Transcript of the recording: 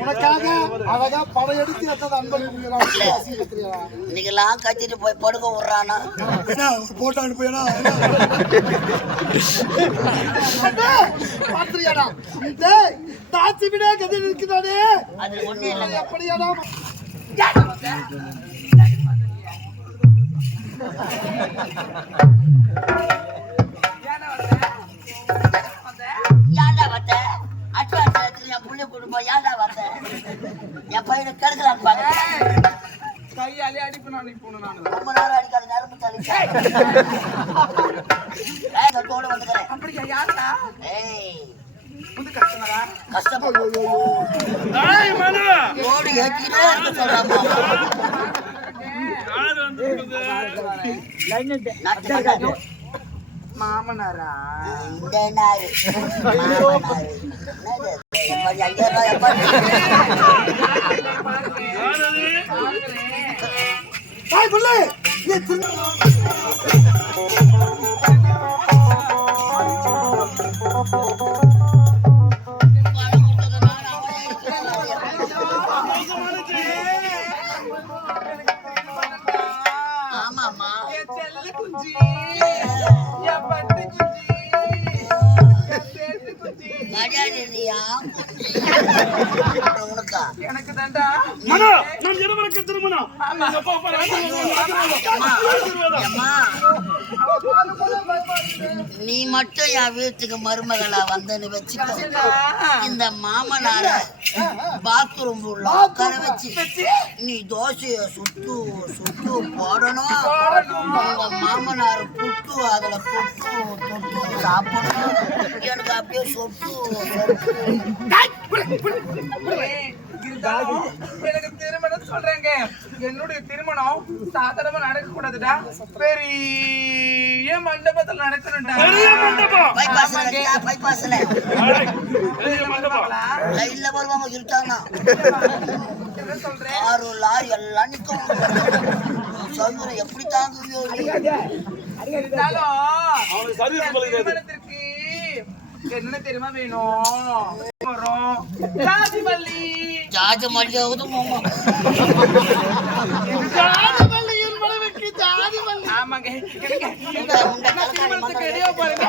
உனக்காக அழகா படையெடுத்து எத்தனை அன்பன் இன்னைக்கெல்லாம் கத்திட்டு போய் படுக்க விடுறானா போட்டோ அனுப்பியா பாத்திரியாடா தாச்சி விட கதை இருக்கிறானே அது ஒண்ணு இல்லை எப்படியாடா ஏன்டா வந்த அட்வான்ஸ் என் புள்ளி குடும்பம் ஏன்டா வந்த என் பையனை கெடுக்கலான்னு பாக்க கையாலே அடிப்பு நான் போகணும் நான் ரொம்ப நேரம் அடிக்காத நரம்பு தள்ளிச்சா தோடு வந்துக்கிறேன் அப்படியா யாருடா புது கஸ்டமரா கஷ்டப்படு ஓடி ஏற்றினே இருக்க சொல்றாமா மாமனாரா இந்த நாரு ஆமாமா செல்ல குஞ்சி என் பட்டு குஞ்சி என் சேர்த்து குஞ்சி உனக்கா எனக்கு தாண்டா நம் இருவருக்கு திருமணம் நீ மட்டும் என் வீட்டுக்கு மருமகளா வந்தன்னு வச்சுக்க இந்த மாமனார பாத்ரூம் உள்ள உட்கார வச்சு நீ தோசைய சுட்டு சுட்டு போடணும் உங்க மாமனார் புட்டு அதுல புட்டு தொட்டு சாப்பிடணும் எனக்கு அப்படியே சொட்டு எனக்கு திருமணம் சொல்றேங்க என்னுடைய திருமணம் சாதாரணமா நடக்க கூடாதுடா பெரிய மண்டபத்தில் நடக்கணும்டா பைபாஸ்ல லைன்ல வருவாங்க இருக்காங்கன்னா என்ன சொல்றேன் 6 லாரி எல்லாம் நிக்கும் சொல்றேன் எப்படி தாங்குவியோ இருந்தாலும் திருமணத்திற்கு என்ன தெரியுமா வேணும் ஜாதி மல்லி ஜாதி மல்லியாவது ஆமாங்க திருமணத்துக்கு ரெடியா பாருங்க